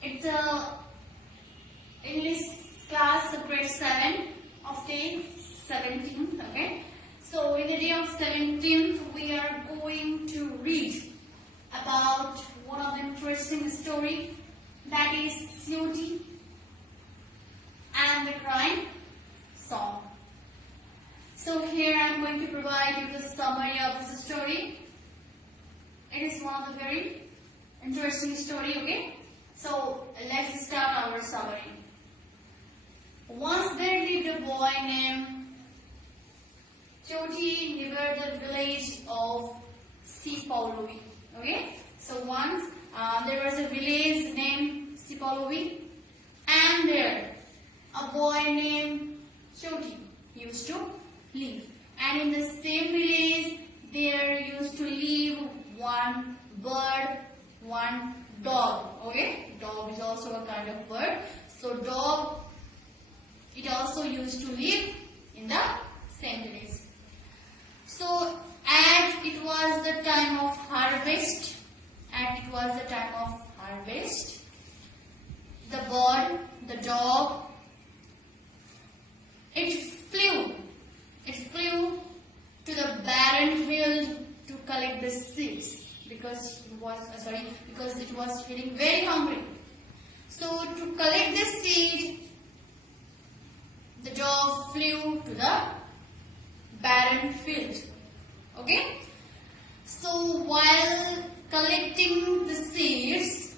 It's English class grade 7 of day 17. Okay. So in the day of 17th, we are going to read about one of the interesting story, that is Cutie and the Crime Song. So here I am going to provide you the summary of this story. It is one of the very interesting story. Okay. So let's start our summary. Once there lived a boy named Cutie near the village of Sipolovi. Okay. So once there was a village named Sipolovi, and there a boy named Cutie used to live. And in the same village there used to live one bird, one dog. Okay, dog is also a kind of bird. So dog, it also used to live in the same village. So as it was the time of harvest, the bird, the dog, it flew to the barren field to collect the seeds because it was feeling very hungry. So to collect the seed, the dog flew to the barren field. Okay. So while collecting the seeds,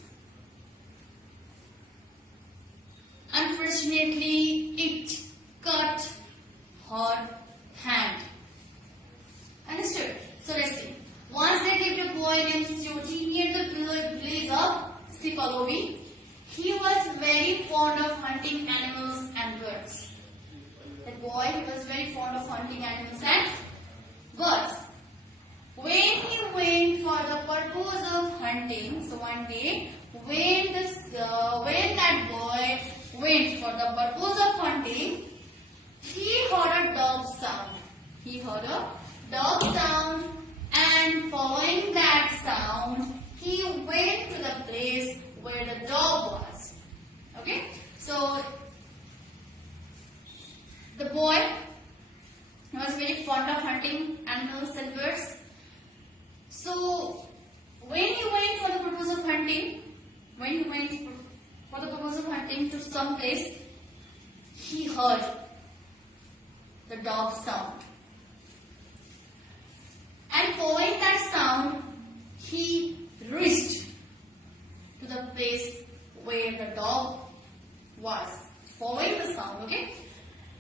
unfortunately it cut her hand. Understood? So let's see. Once there lived a boy named Cutie near the village of Sipolovi. He was very fond of hunting animals and birds. That boy, he was very fond of hunting animals and birds. When he went for the purpose of hunting, so one day when that boy went for the purpose of hunting, he heard a dog sound. And following that sound, he went to the place where the dog was. Okay, so the boy was very fond of hunting animals and birds. So when he went for the purpose of hunting, to some place, he heard the dog sound. And following that sound, he reached to the place where the dog was. Following the sound, okay?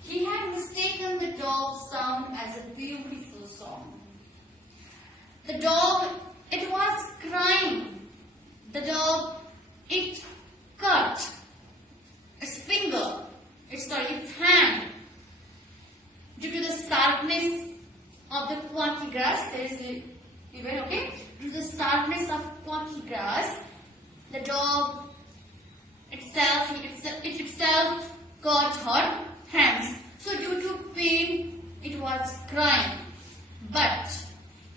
He had mistaken the dog sound as a beautiful song. The dog, it was crying. The dog, it cut its hand. Due to the sharpness of the quacky grass, there is even, okay? Due to the sharpness of quacky grass, the dog itself got her hands. So due to pain, it was crying. But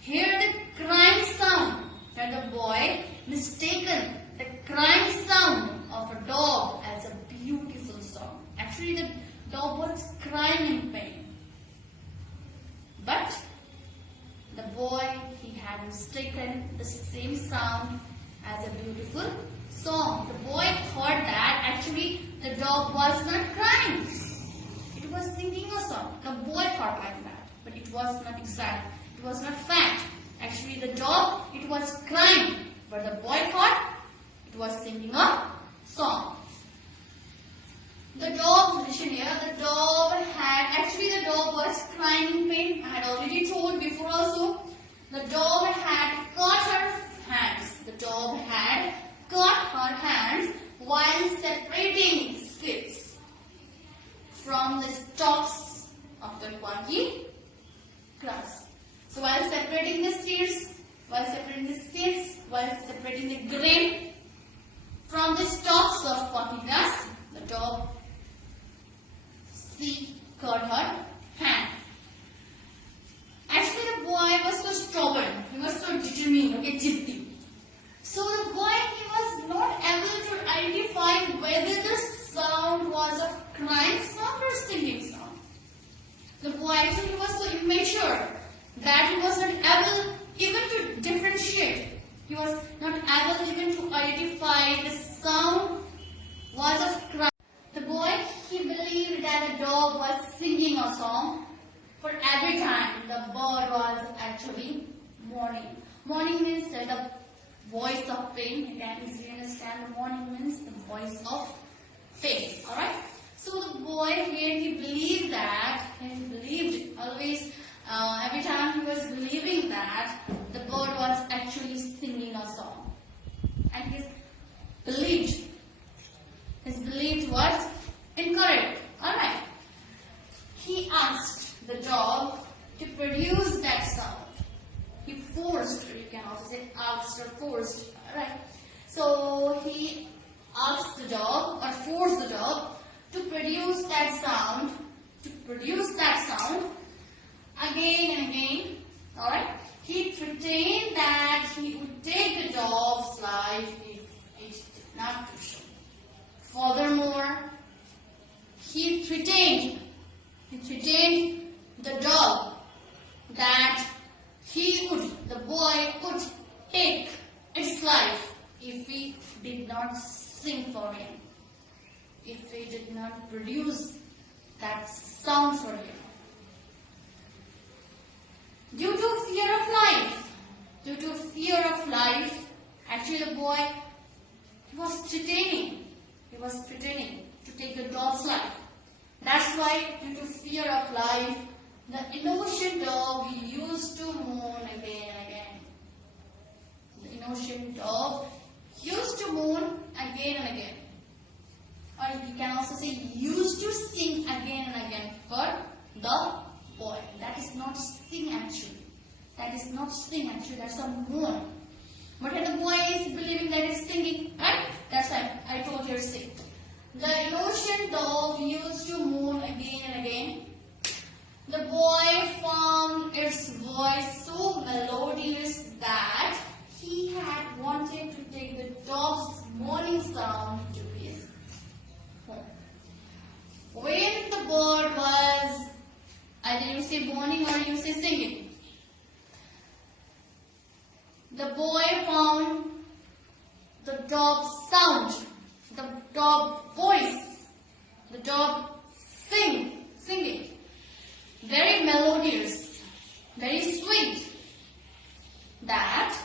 here the crying sound, that the boy mistaken the crying sound of a dog as a beautiful song. Actually, the dog was crying in pain. But the boy, he had mistaken the same sound as a beautiful song. The boy thought that actually the dog was not crying. It was singing a song. The boy thought like that. But it was not exact. It was not fact. Actually the dog, it was crying. But the boy thought it was singing a song. The dog, listen here, the dog was crying in pain. I had already told before also. The dog had cut her hands. The dog had cut her hands while separating seeds from the stalks of the quacky grass. So while separating the grain from the stalks of quacky grass, the dog, she cut her hand. Actually, the boy was so stubborn. He was so determined, okay, jiddi. So the boy, he was not able to identify he was not able even to identify the sound was of cry. The boy, he believed that the dog was singing a song for every time the bird was actually mourning. Mourning means the voice of pain. Again, if you understand, the mourning means the voice of pain. Alright? So the boy here, he believed that, and he believed always, every time he was believing that the bird was actually singing a song. And his belief was incorrect. Alright. He asked the dog to produce that sound. He forced, or you can also say asked or forced. Alright. So he asked the dog or forced the dog to produce that sound, again and again. Alright. He pretended that he would take the dog's life if it did not do so. Furthermore, he pretended the dog that the boy would take its life if he did not sing for him, if he did not produce that sound for him. Due to fear of life, actually the boy, he was pretending to take the dog's life. That's why, due to fear of life, the innocent dog used to mourn again and again. The innocent dog used to mourn again and again. Or you can also say used to sing again and again for the boy. That is not sing actually. That's a mourn. But when the boy is believing that it's singing, right? That's why I told you to sing. The innocent dog used to mourn again and again. The boy found its voice so melodious that he had wanted to take the dog's mourning sound to his home. When the bird was, either you say mourning or you say singing, the boy found the dog's sound, the dog voice, the dog singing, very melodious, very sweet, that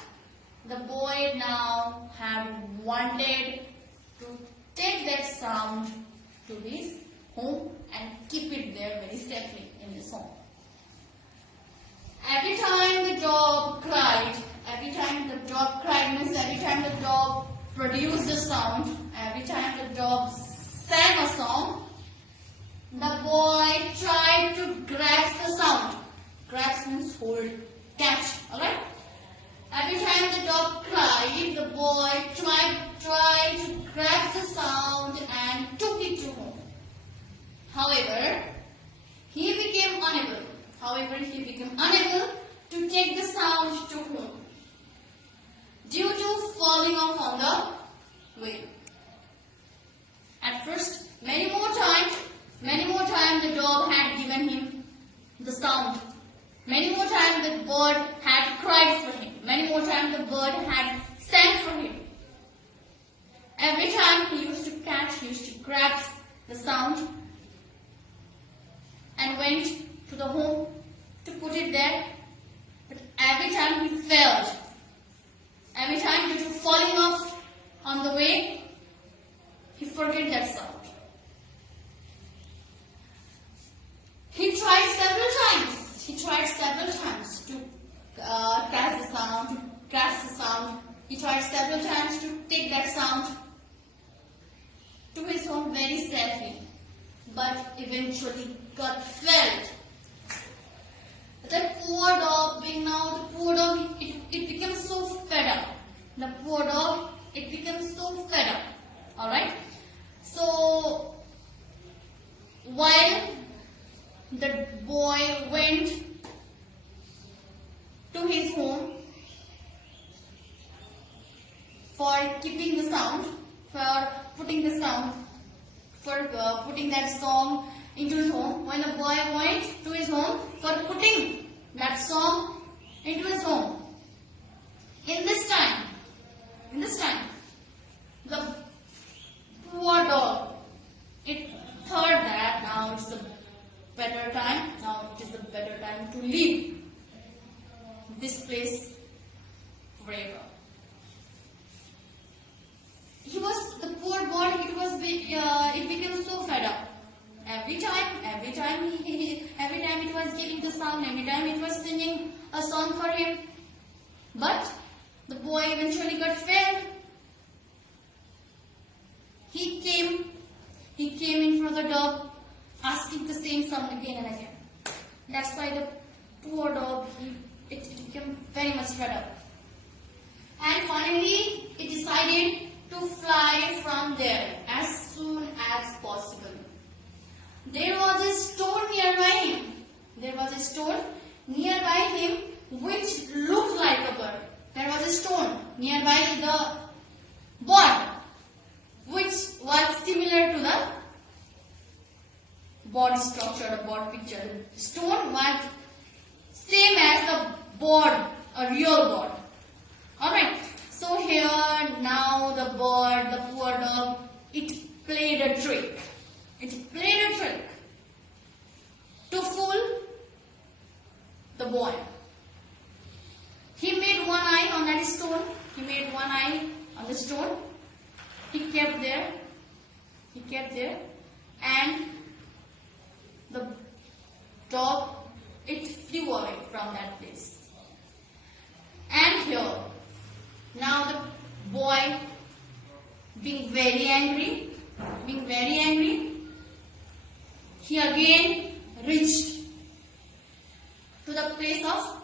the boy now had wanted to take that sound to his home and keep it there very safely in his home. Every time the dog cried means every time the dog produced a sound, every time the dog sang a song, the boy tried to grasp the sound. Grasp means hold, catch, alright? Every time the dog cried, the boy tried to grasp the sound and took it to home. However, he became unable to take the sound to home due to falling off on the way. At first, many more times the dog had given him the sound. Many more times the bird had cried for him. Many more times the bird had sang for him. Every time he used to grab the sound and went to the home to put it there. But every time he failed. Every time due to falling off on the way, he forget that sound. He tried several times to catch the sound. He tried several times to take that sound to his home very safely, but eventually got failed. The poor dog, it became so fed up. The poor dog, it became so fed up. Alright? So, while the boy went to his home for keeping the sound, for putting that song into his home, when the boy went to his home for putting that song into his home, in this time, it became so fed up. Every time it was giving the sound, every time it was singing a song for him. But the boy eventually got fed. He came in front of the dog, asking the same sound again and again. That's why the poor dog, it became very much fed up. And finally, it decided to fly from there as soon as possible. There was a stone nearby him. There was a stone nearby him which looked like a bird. There was a stone nearby the bird which was similar to the body structure, the bird picture. The stone was same as the bird, a real bird. Alright, so here now the bird, the poor dog, it played a trick. It played a trick to fool the boy. He made one eye on that stone. He made one eye on the stone. He kept there. And the dog, it flew away from that place. And here, now the boy being very angry, he again reached to the place of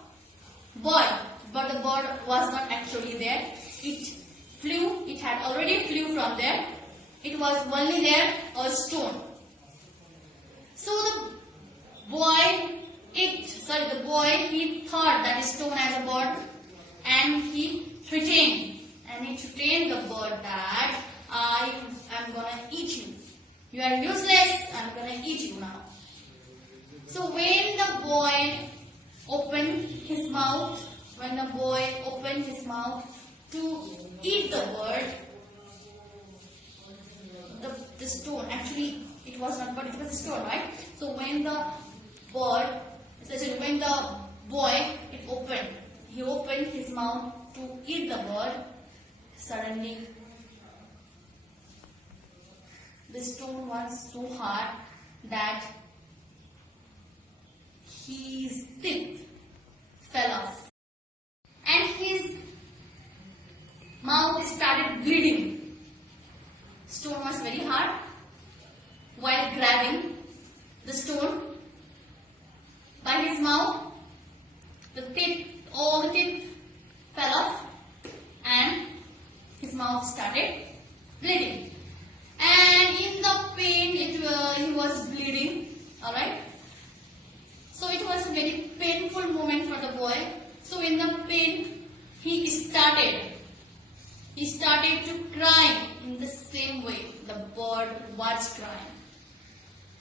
bird, but the bird was not actually there. It had already flew from there. It was only there a stone. So the boy, he thought that stone as a bird, and he threatened the bird that I am gonna eat you. You are useless, I'm gonna eat you now. So when the boy opened his mouth to eat the bird, the stone, actually it was not bird, it was a stone, right? So when the boy he opened his mouth to eat the bird, suddenly the stone was so hard that his teeth fell off and his mouth started bleeding. Stone was very hard. While grabbing the stone by his mouth, all the teeth fell off and his mouth started bleeding. And in the pain, he was bleeding. Alright. So it was a very painful moment for the boy. So in the pain, he started to cry in the same way the bird was crying.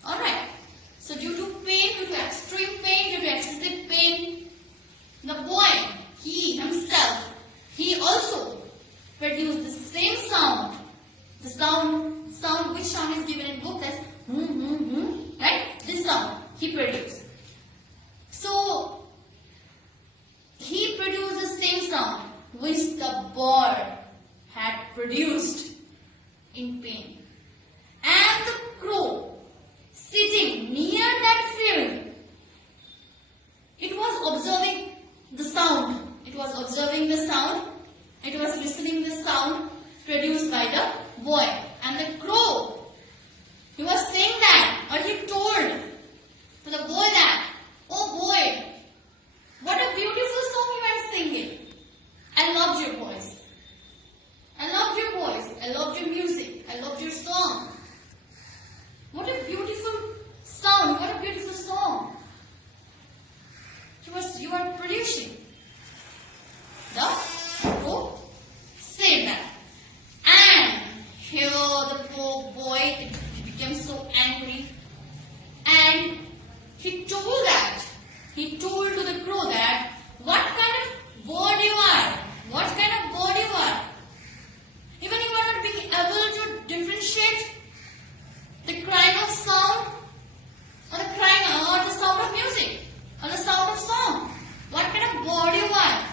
Alright. So due to pain, due to extreme pain, due to excessive pain, the boy, he himself, he also produced the same sound. The sound which sound is given in book, that's right? This sound he produced. So he produced the same sound which the bird had produced in pain. And the crow sitting near that field, it was observing the sound. It was listening the sound produced by the boy. And the crow, he was saying that, or he told to the boy that, oh boy, what a beautiful song you are singing. I loved your voice. I loved your music. I loved your song. What a beautiful sound. What a beautiful song. You are producing. The crow said that. And here the poor boy became so angry. And he told to the crow that, what kind of bird you are? What kind of bird you are? Even you are not being able to differentiate the crying of sound or the crying or the sound of music or the sound of song. What kind of bird you are?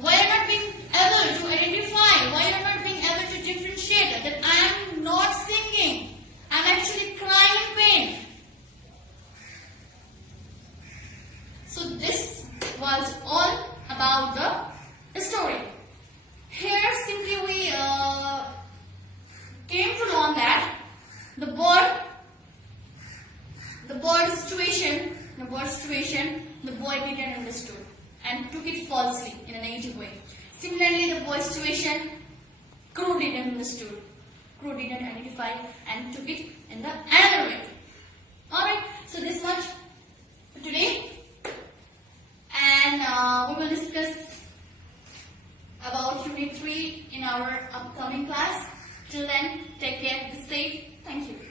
Why are you not being able to identify? Why are you not being able to differentiate that I am not singing? understood and took it falsely in a negative way. Similarly, the boy's situation, crew didn't understood. Crew didn't identify and took it in the another way. Alright, so this much for today. And we will discuss about Unit 3 in our upcoming class. Till then, take care, be safe. Thank you.